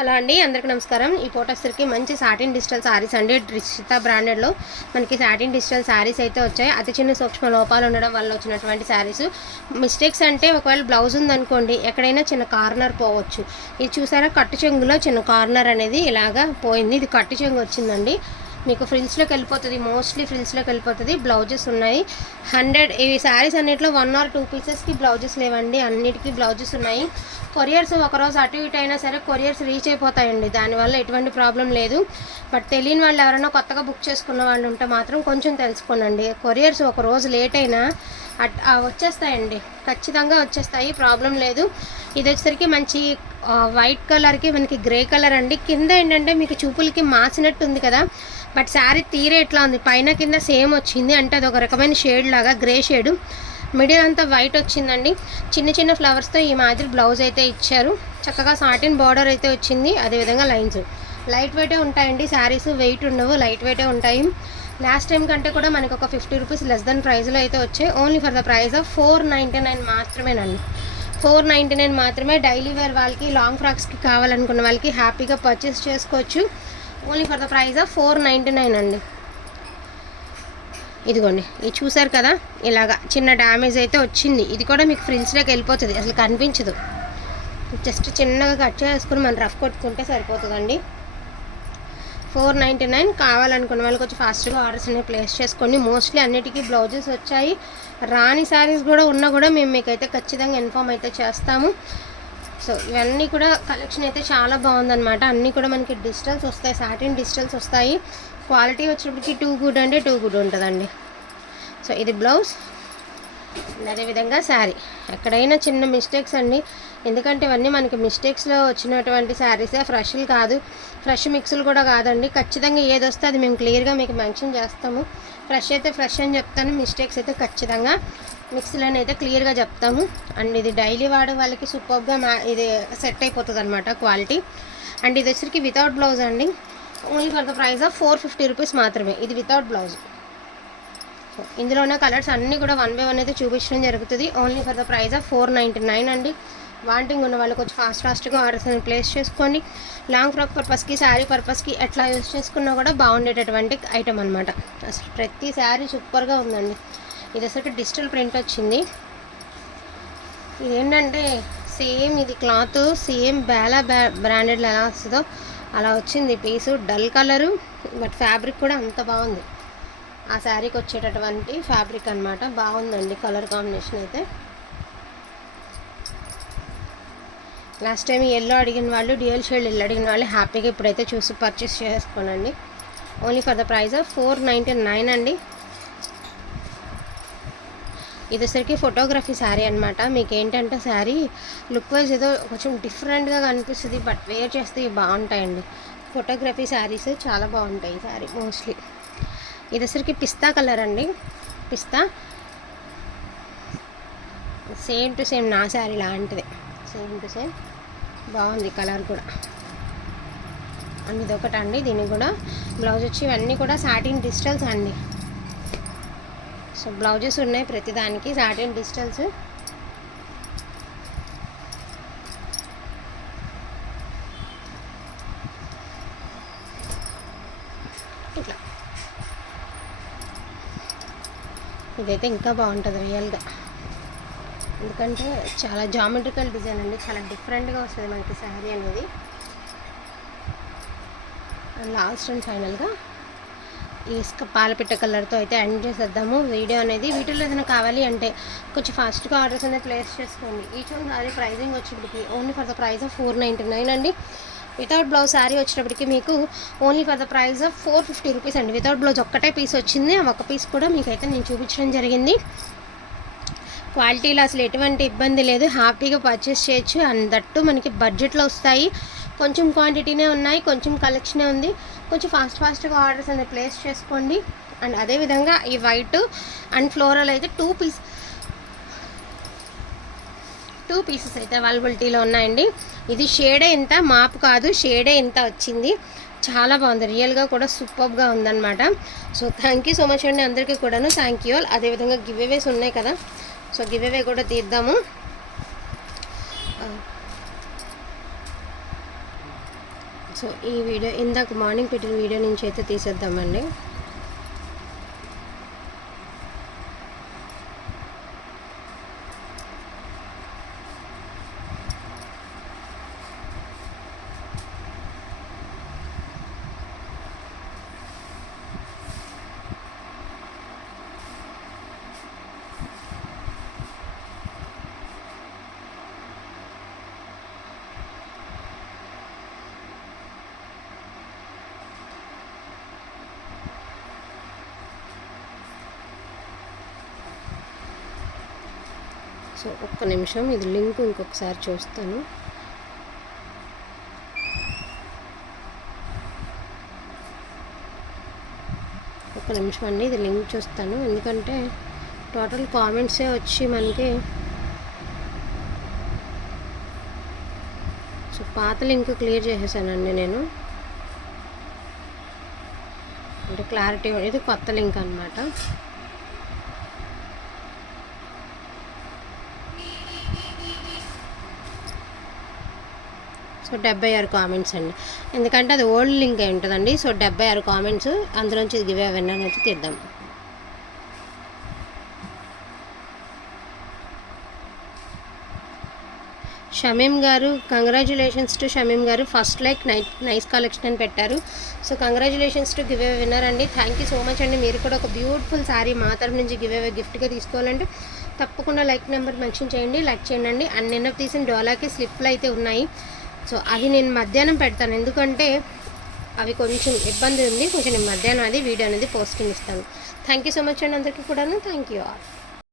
Hello అండి, అందరికీ నమస్కారం. ఈ ఫోటోస్కి మంచి సాటిన్ డిజిటల్ శారీస్ అండి. రిషిత బ్రాండెడ్లో మనకి సాటిన్ డిజిటల్ శారీస్ అయితే వచ్చాయి. అతి చిన్న సూక్ష్మ లోపాలు ఉండడం వల్ల వచ్చినటువంటి శారీస్. మిస్టేక్స్ అంటే ఒకవేళ బ్లౌజ్ ఉందనుకోండి, ఎక్కడైనా చిన్న కార్నర్ పోవచ్చు. ఇది చూసారా, కట్టు చెంగులో చిన్న కార్నర్ అనేది ఇలాగా పోయింది. ఇది కట్టు చెంగు వచ్చిందండి. మీకు ఫ్రిల్స్లోకి వెళ్ళిపోతుంది, మోస్ట్లీ ఫ్రిల్స్లోకి వెళ్ళిపోతుంది. బ్లౌజెస్ ఉన్నాయి 100. ఈ శారీస్ అన్నింటిలో 1 or 2 పీసెస్కి బ్లౌజెస్ లేవండి, అన్నిటికీ బ్లౌజెస్ ఉన్నాయి. కొరియర్స్ ఒకరోజు అటు ఇటు అయినా సరే కొరియర్స్ రీచ్ అయిపోతాయండి, దానివల్ల ఎటువంటి ప్రాబ్లం లేదు. బట్ తెలియని వాళ్ళు ఎవరైనా కొత్తగా బుక్ చేసుకున్న వాళ్ళు ఉంటే మాత్రం కొంచెం తెలుసుకోనండి. కొరియర్స్ ఒక రోజు లేట్ అయినా వచ్చేస్తాయండి, ఖచ్చితంగా వచ్చేస్తాయి, ప్రాబ్లం లేదు. ఇది వచ్చేసరికి మంచి వైట్ కలర్కి మనకి గ్రే కలర్ అండి. కింద ఏంటంటే మీకు చూపులకి మాసినట్టు ఉంది కదా, బట్ శారీ తీరే ఎట్లా ఉంది, పైన కింద సేమ్ వచ్చింది. అంటే అది ఒక రకమైన షేడ్ లాగా, గ్రే షేడు. మిడిల్ అంతా వైట్ వచ్చిందండి. చిన్న చిన్న ఫ్లవర్స్తో ఈ మాదిరి బ్లౌజ్ అయితే ఇచ్చారు. చక్కగా సాటిన్ బార్డర్ అయితే వచ్చింది. అదేవిధంగా లైన్స్ లైట్ వెయిటే ఉంటాయండి. శారీస్ వెయిట్ ఉండవు, లైట్ వెయిటే ఉంటాయి. లాస్ట్ టైం కంటే కూడా మనకు ఒక 50 రూపీస్ లెస్ దెన్ ప్రైస్లో అయితే వచ్చాయి. Only for the price of 499 మాత్రమేనండి. 499 మాత్రమే. డైలీ వేర్ వాళ్ళకి, లాంగ్ ఫ్రాక్స్కి కావాలనుకున్న వాళ్ళకి హ్యాపీగా పర్చేస్ చేసుకోవచ్చు. Only for the price of 499 అండి. ఇదిగోండి, ఇది చూసారు కదా, ఇలాగా చిన్న డ్యామేజ్ అయితే వచ్చింది. ఇది కూడా మీకు ఫ్రిల్స్లోకి వెళ్ళిపోతుంది, అసలు కనిపించదు. జస్ట్ చిన్నగా కట్ చేసుకుని మనం రఫ్ కొట్టుకుంటే సరిపోతుందండి. 499. కావాలనుకున్న వాళ్ళకి వచ్చి ఫాస్ట్గా ఆర్డర్స్ అనేవి ప్లేస్ చేసుకోండి. మోస్ట్లీ అన్నిటికీ బ్లౌజెస్ వచ్చాయి. రాని శారీస్ కూడా ఉన్నా కూడా మేము మీకైతే ఖచ్చితంగా ఇన్ఫామ్ అయితే చేస్తాము. సో ఇవన్నీ కూడా కలెక్షన్ అయితే చాలా బాగుందన్నమాట. అన్నీ కూడా మనకి డిజిటల్స్ వస్తాయి, సాటిన్ డిజిటల్స్ వస్తాయి. క్వాలిటీ వచ్చినప్పటికి టూ గుడ్ అంటే టూ గుడ్ ఉంటుందండి. సో ఇది బ్లౌజ్, అదేవిధంగా శారీ. ఎక్కడైనా చిన్న మిస్టేక్స్ అండి, ఎందుకంటే ఇవన్నీ మనకి మిస్టేక్స్లో వచ్చినటువంటి శారీసే, ఫ్రెష్లు కాదు, ఫ్రెష్ మిక్స్లు కూడా కాదండి. ఖచ్చితంగా ఏది వస్తే అది మేము క్లియర్గా మీకు మెన్షన్ చేస్తాము. ఫ్రెష్ అయితే ఫ్రెష్ అని చెప్తాను, మిస్టేక్స్ అయితే ఖచ్చితంగా మిక్స్లని అయితే క్లియర్గా చెప్తాము. అండ్ ఇది డైలీ వాడే వాళ్ళకి సూపర్గా ఇది సెట్ అయిపోతుంది అనమాట క్వాలిటీ. అండ్ ఇది వచ్చరికి వితౌట్ బ్లౌజ్ అండి. Only for the price of 450 rupees మాత్రమే. ఇది వితౌట్ బ్లౌజ్. ఇందులో ఉన్న కలర్స్ అన్నీ కూడా 1 by 1 అయితే చూపించడం జరుగుతుంది. Only for the price of 499 అండి. వాంటింగ్ ఉన్న వాళ్ళకి వచ్చి ఫాస్ట్గా ఆర్డర్స్ అని ప్లేస్ చేసుకోండి. లాంగ్ ఫ్రాక్ పర్పస్కి, శారీ పర్పస్కి ఎట్లా యూజ్ చేసుకున్నా కూడా బాగుండేటటువంటి ఐటమ్ అనమాట. అసలు ప్రతి శారీ సూపర్గా ఉందండి. ఇది అసలు డిజిటల్ ప్రింట్ వచ్చింది. ఇదేంటంటే సేమ్ ఇది క్లాత్ సేమ్ బేలా బ్రాండెడ్లో ఎలా వస్తుందో అలా వచ్చింది పీసు. డల్ కలరు, బట్ ఫ్యాబ్రిక్ కూడా అంత బాగుంది. ఆ శారీకి వచ్చేటటువంటి ఫ్యాబ్రిక్ అనమాట. బాగుందండి కలర్ కాంబినేషన్ అయితే. లాస్ట్ టైం ఎల్లో అడిగిన వాళ్ళు, డ్యూయల్ షేడ్ ఎల్లో అడిగిన వాళ్ళు హ్యాపీగా ఇప్పుడైతే చూసి పర్చేస్ చేసుకోనండి. Only for the price of 499 అండి. ఇది వచ్చరికి ఫోటోగ్రఫీ శారీ అనమాట. మీకు ఏంటంటే శారీ లుక్ వైజ్ ఏదో కొంచెం డిఫరెంట్గా కనిపిస్తుంది, బట్ వేర్ చేస్తే బాగుంటాయండి. ఫోటోగ్రఫీ శారీస్ చాలా బాగుంటాయి ఈ శారీ మోస్ట్లీ. ఇది వచ్చరికి పిస్తా కలర్ అండి. పిస్తా సేమ్ టు సేమ్ నా శారీ లాంటిదే, సేమ్ టు సేమ్. బాగుంది కలర్ కూడా. అండ్ ఇదొకటి అండి, దీనికి కూడా బ్లౌజ్ వచ్చి ఇవన్నీ కూడా సాటిన్ డిజిటల్స్ అండి. సో బ్లౌజెస్ ఉన్నాయి ప్రతిదానికి సాటిన్ డిజిటల్స్. ఇట్లా ఇదైతే ఇంకా బాగుంటుంది రియల్గా, ఎందుకంటే చాలా జామెట్రికల్ డిజైన్ అండి, చాలా డిఫరెంట్గా వస్తుంది మనకి శారీ అనేది. అండ్ లాస్ట్ అండ్ ఫైనల్గా ఈ పాలపిట్ట కలర్తో అయితే ఎండ్ చేసేద్దాము వీడియో అనేది. వీటిలో ఏదైనా కావాలి అంటే కొంచెం ఫాస్ట్గా ఆర్డర్స్ అనేది ప్లేస్ చేసుకోండి. ఈచ్ వన్ శారీ ప్రైజింగ్ వచ్చేటప్పటికి only for the price of 499 అండి. వితౌట్ బ్లౌజ్ శారీ వచ్చేటప్పటికి మీకు only for the price of 450 rupees అండి. వితౌట్ బ్లౌజ్ ఒక్కటే పీస్ వచ్చింది, ఆ ఒక్క పీస్ కూడా మీకైతే నేను చూపించడం జరిగింది. క్వాలిటీలో అసలు ఎటువంటి ఇబ్బంది లేదు, హ్యాపీగా పర్చేస్ చేయొచ్చు. అండ్ దట్టు మనకి బడ్జెట్లో వస్తాయి. కొంచెం క్వాంటిటీనే ఉన్నాయి, కొంచెం కలెక్షనే ఉంది. కొంచెం ఫాస్ట్గా ఆర్డర్స్ అనేది ప్లేస్ చేసుకోండి. అండ్ అదేవిధంగా ఈ వైట్ అండ్ ఫ్లోరల్ అయితే 2 పీసెస్ అయితే అవైలబిలిటీలో ఉన్నాయండి. ఇది షేడే ఇంత, మాపు కాదు, షేడే ఇంత వచ్చింది. చాలా బాగుంది, రియల్గా కూడా సూపర్గా ఉందన్నమాట. So thank you so much అండి అందరికీ కూడాను. Thank you all. అదేవిధంగా గివ్ అవేస్ ఉన్నాయి కదా, సో గివ్ అవే కూడా తీద్దాము. సో ఈ వీడియో ఇందాక మార్నింగ్ పెట్టిన వీడియో నుంచి అయితే తీసేద్దామండి. సో ఒక్క నిమిషం, ఇది లింక్ ఇంకొకసారి చూస్తాను. ఒక్క నిమిషం అండి, ఇది లింక్ చూస్తాను. ఎందుకంటే టోటల్ కామెంట్సే వచ్చి మనకి, సో పాత లింక్ క్లియర్ చేసేసానండి నేను, అంటే క్లారిటీ. ఇది కొత్త లింక్ అనమాట. సో 76 కామెంట్స్ అండి, ఎందుకంటే అది ఓల్డ్ లింక్ అయి ఉంటుందండి. సో 76 కామెంట్స్, అందులోంచి గివ్ అవే విన్నర్ అయితే తీద్దాం. షమీం గారు, కంగ్రాచులేషన్స్ టు షమీం గారు, ఫస్ట్ లైక్ నైస్ కలెక్షన్ అని పెట్టారు. So congratulations to give away winner అండి. థ్యాంక్ యూ సో మచ్ అండి. మీరు కూడా ఒక బ్యూటిఫుల్ శారీ మా తరఫు నుంచి గివ్ అవే గిఫ్ట్గా తీసుకోవాలంటే తప్పకుండా లైక్ నెంబర్ మెన్షన్ చేయండి, లైక్ చేయండి. అండ్ నిన్న తీసిన డోలాకి స్లిప్లు అయితే ఉన్నాయి. సో అవి నేను మధ్యాహ్నం పెడతాను, ఎందుకంటే అవి కొంచెం ఇబ్బంది ఉంది. కొంచెం నేను మధ్యాహ్నం అది వీడియో అనేది పోస్టింగ్ ఇస్తాను. థ్యాంక్ యూ సో మచ్ అండి అందరికీ కూడాను. Thank you all.